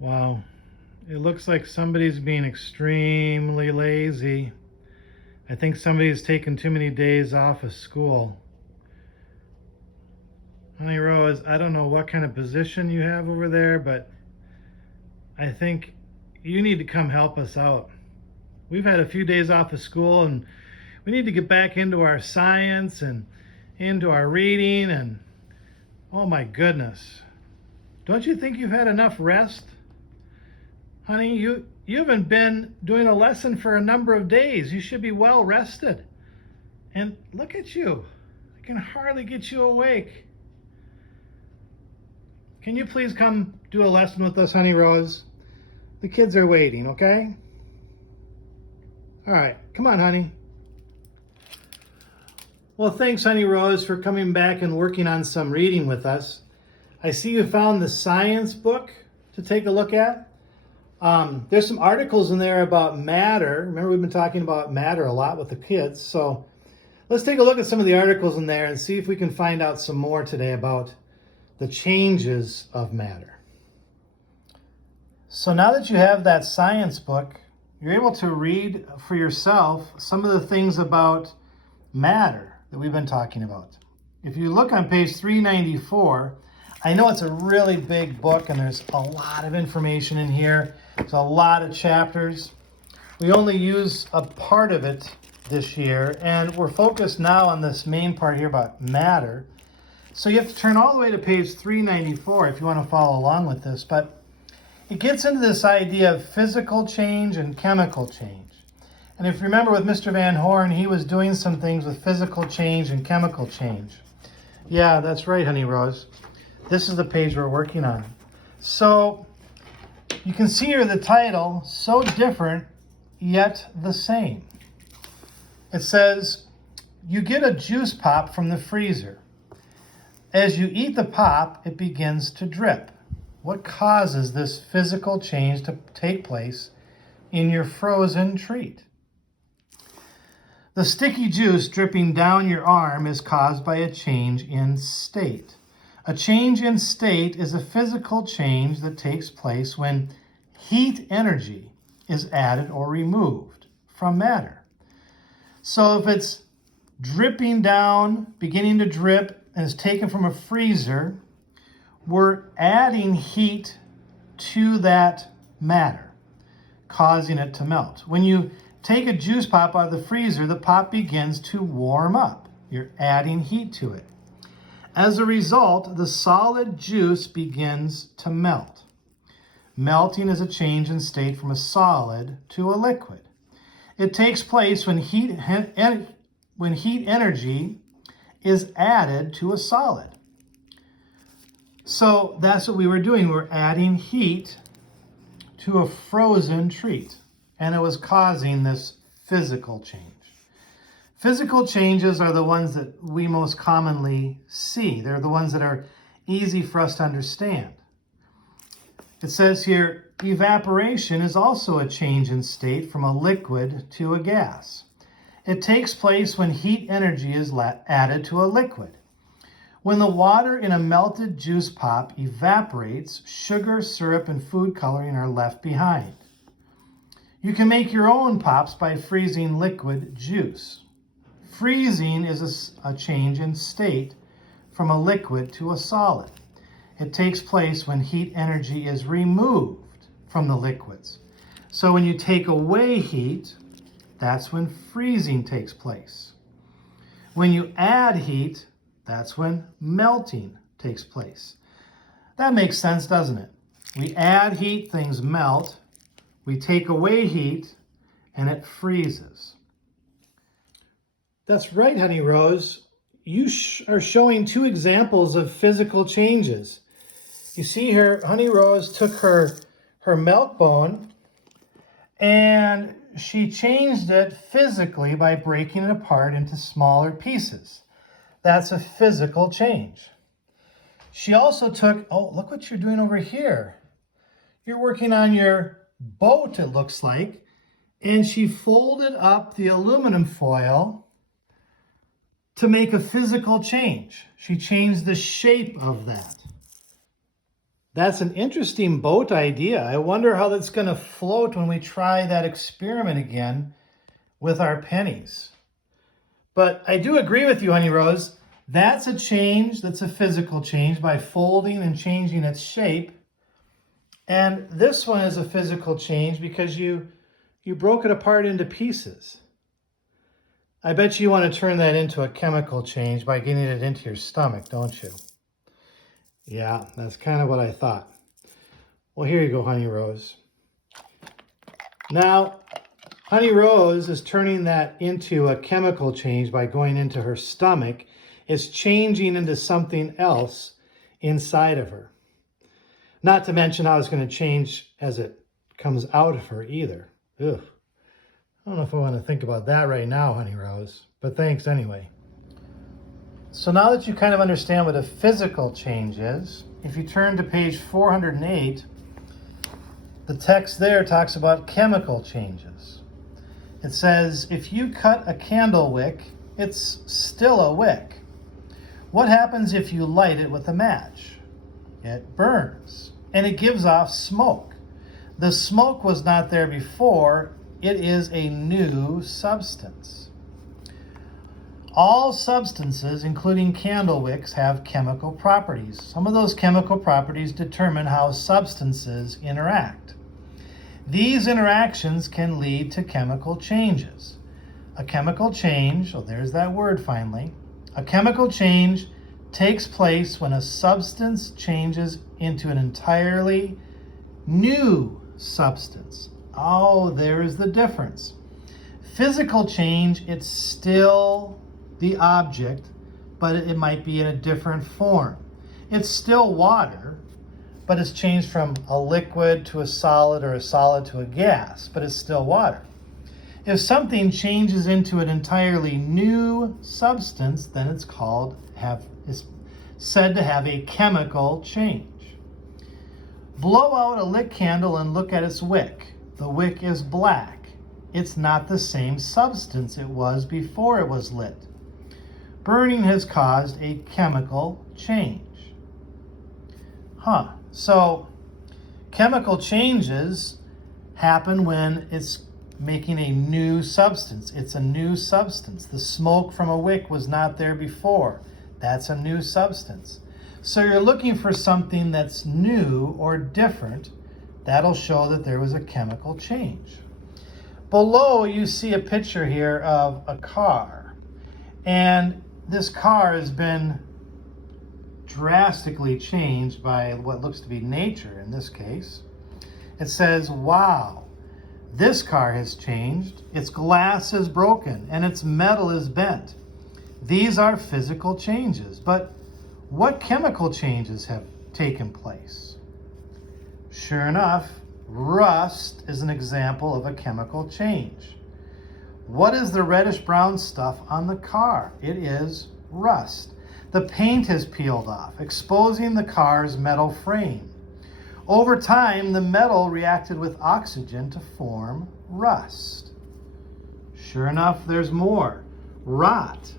Wow. It looks like somebody's being extremely lazy. I think somebody's taken too many days off of school. Honey Rose, I don't know what kind of position you have over there, but I think you need to come help us out. We've had a few days off of school and we need to get back into our science and into our reading and oh my goodness. Don't you think you've had enough rest? Honey, you haven't been doing a lesson for a number of days. You should be well rested. And look at you. I can hardly get you awake. Can you please come do a lesson with us, Honey Rose? The kids are waiting, okay? All right, come on, honey. Well, thanks, Honey Rose, for coming back and working on some reading with us. I see you found the science book to take a look at. There's some articles in there about matter. Remember, we've been talking about matter a lot with the kids. So let's take a look at some of the articles in there and see if we can find out some more today about the changes of matter. So now that you have that science book, you're able to read for yourself some of the things about matter that we've been talking about. If you look on page 394, I know it's a really big book and there's a lot of information in here. There's a lot of chapters. We only use a part of it this year, and we're focused now on this main part here about matter. So you have to turn all the way to page 394 if you want to follow along with this, but it gets into this idea of physical change and chemical change. And if you remember with Mr. Van Horn, he was doing some things with physical change and chemical change. Yeah, that's right, Honey Rose. This is the page we're working on. So you can see here the title, So Different Yet the Same. It says, you get a juice pop from the freezer. As you eat the pop, it begins to drip. What causes this physical change to take place in your frozen treat? The sticky juice dripping down your arm is caused by a change in state. A change in state is a physical change that takes place when heat energy is added or removed from matter. So if it's dripping down, beginning to drip, and is taken from a freezer, we're adding heat to that matter, causing it to melt. When you take a juice pop out of the freezer, the pop begins to warm up. You're adding heat to it. As a result, the solid juice begins to melt. Melting is a change in state from a solid to a liquid. It takes place when heat energy is added to a solid. So that's what we were doing. We're adding heat to a frozen treat, and it was causing this physical change. Physical changes are the ones that we most commonly see. They're the ones that are easy for us to understand. It says here, evaporation is also a change in state from a liquid to a gas. It takes place when heat energy is added to a liquid. When the water in a melted juice pop evaporates, sugar, syrup, and food coloring are left behind. You can make your own pops by freezing liquid juice. Freezing is a change in state from a liquid to a solid. It takes place when heat energy is removed from the liquids. So when you take away heat, that's when freezing takes place. When you add heat, that's when melting takes place. That makes sense, doesn't it? We add heat, things melt. We take away heat, and it freezes. That's right, Honey Rose. You are showing two examples of physical changes. You see here, Honey Rose took her milk bone and she changed it physically by breaking it apart into smaller pieces. That's a physical change. She also took, oh, look what you're doing over here. You're working on your boat, it looks like, and she folded up the aluminum foil to make a physical change. She changed the shape of that. That's an interesting boat idea. I wonder how that's going to float when we try that experiment again with our pennies. But I do agree with you, Honey Rose. That's a change, that's a physical change by folding and changing its shape. And this one is a physical change because you broke it apart into pieces. I bet you want to turn that into a chemical change by getting it into your stomach, don't you? Yeah, that's kind of what I thought. Well, here you go, Honey Rose. Now, Honey Rose is turning that into a chemical change by going into her stomach. It's changing into something else inside of her. Not to mention how it's going to change as it comes out of her either. Ugh. I don't know if I want to think about that right now, Honey Rose, but thanks anyway. So now that you kind of understand what a physical change is, if you turn to page 408, the text there talks about chemical changes. It says, if you cut a candle wick, it's still a wick. What happens if you light it with a match? It burns, and it gives off smoke. The smoke was not there before. It is a new substance. All substances, including candle wicks, have chemical properties. Some of those chemical properties determine how substances interact. These interactions can lead to chemical changes. A chemical change, oh, there's that word finally. A chemical change takes place when a substance changes into an entirely new substance. Oh, there's the difference. Physical change, it's still the object, but it might be in a different form. It's still water, but it's changed from a liquid to a solid or a solid to a gas, but it's still water. If something changes into an entirely new substance, then it's said to have a chemical change. Blow out a lit candle and look at its wick. The wick is black. It's not the same substance it was before it was lit. Burning has caused a chemical change. So chemical changes happen when it's making a new substance. It's a new substance. The smoke from a wick was not there before. That's a new substance. So you're looking for something that's new or different. That'll show that there was a chemical change. Below, you see a picture here of a car. And this car has been drastically changed by what looks to be nature in this case. It says, wow, this car has changed. Its glass is broken and its metal is bent. These are physical changes, but what chemical changes have taken place? Sure enough, rust is an example of a chemical change. What is the reddish brown stuff on the car? It is rust. The paint has peeled off, exposing the car's metal frame. Over time, the metal reacted with oxygen to form rust. Sure enough, there's more. Rot.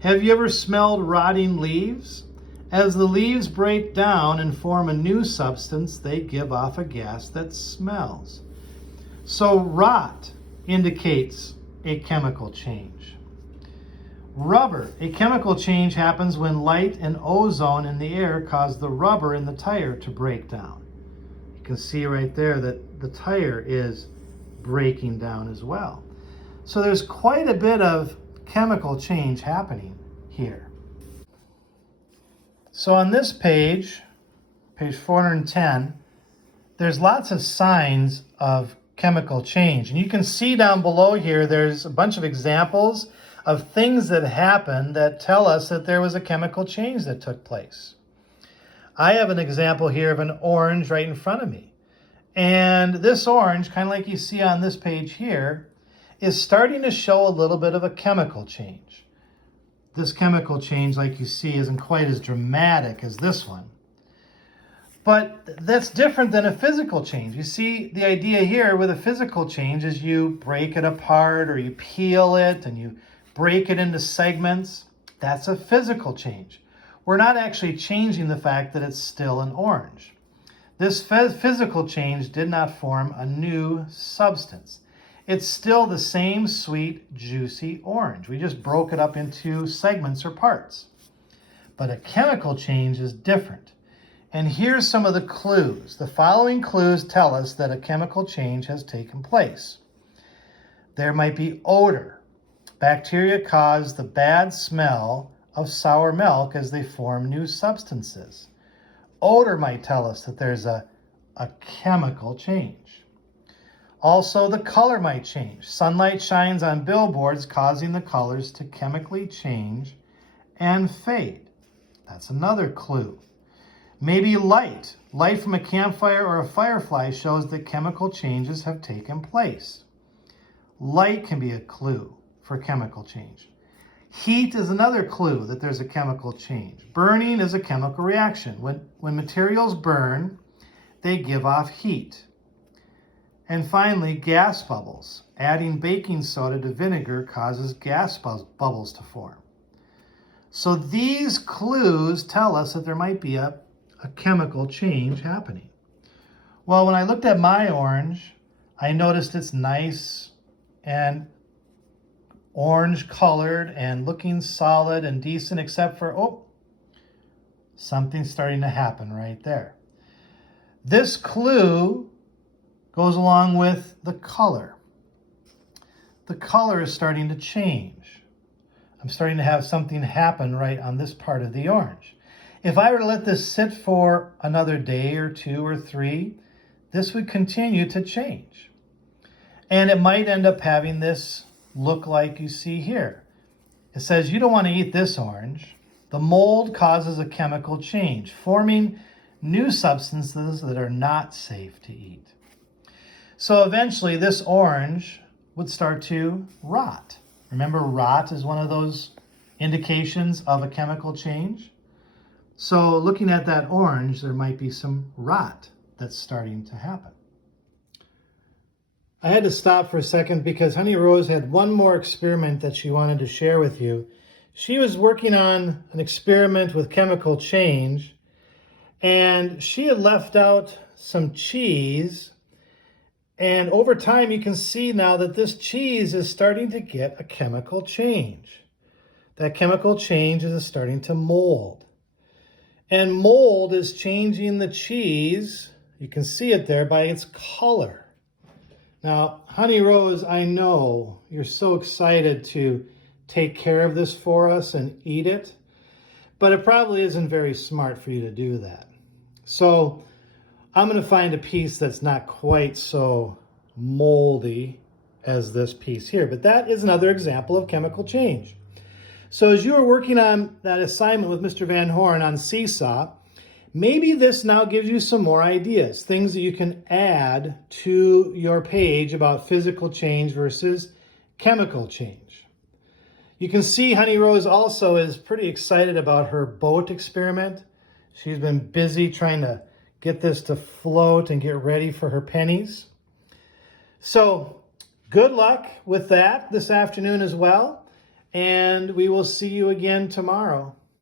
Have you ever smelled rotting leaves? As the leaves break down and form a new substance, they give off a gas that smells. So rot indicates a chemical change. Rubber. A chemical change happens when light and ozone in the air cause the rubber in the tire to break down. You can see right there that the tire is breaking down as well. So there's quite a bit of chemical change happening here. So on this page, page 410, there's lots of signs of chemical change. And you can see down below here, there's a bunch of examples of things that happen that tell us that there was a chemical change that took place. I have an example here of an orange right in front of me. And this orange, kind of like you see on this page here, is starting to show a little bit of a chemical change. This chemical change, like you see, isn't quite as dramatic as this one. But that's different than a physical change. You see, the idea here with a physical change is you break it apart or you peel it and you break it into segments. That's a physical change. We're not actually changing the fact that it's still an orange. This physical change did not form a new substance. It's still the same sweet, juicy orange. We just broke it up into segments or parts. But a chemical change is different. And here's some of the clues. The following clues tell us that a chemical change has taken place. There might be odor. Bacteria cause the bad smell of sour milk as they form new substances. Odor might tell us that there's a chemical change. Also, the color might change. Sunlight shines on billboards, causing the colors to chemically change and fade. That's another clue. Maybe light. Light from a campfire or a firefly shows that chemical changes have taken place. Light can be a clue for chemical change. Heat is another clue that there's a chemical change. Burning is a chemical reaction. When materials burn, they give off heat. And finally, gas bubbles. Adding baking soda to vinegar causes gas bubbles to form. So these clues tell us that there might be a chemical change happening. Well, when I looked at my orange, I noticed it's nice and orange colored and looking solid and decent, except for, something's starting to happen right there. This clue goes along with the color. The color is starting to change. I'm starting to have something happen right on this part of the orange. If I were to let this sit for another day or 2 or 3, this would continue to change. And it might end up having this look like you see here. It says you don't want to eat this orange. The mold causes a chemical change, forming new substances that are not safe to eat. So eventually this orange would start to rot. Remember, rot is one of those indications of a chemical change. So looking at that orange, there might be some rot that's starting to happen. I had to stop for a second because Honey Rose had one more experiment that she wanted to share with you. She was working on an experiment with chemical change, and she had left out some cheese. And over time, you can see now that this cheese is starting to get a chemical change. That chemical change is starting to mold. And mold is changing the cheese, you can see it there, by its color. Now, Honey Rose, I know you're so excited to take care of this for us and eat it, but it probably isn't very smart for you to do that. So I'm going to find a piece that's not quite so moldy as this piece here, but that is another example of chemical change. So as you were working on that assignment with Mr. Van Horn on Seesaw, maybe this now gives you some more ideas, things that you can add to your page about physical change versus chemical change. You can see Honey Rose also is pretty excited about her boat experiment. She's been busy trying to get this to float and get ready for her pennies. So good luck with that this afternoon as well, and we will see you again tomorrow.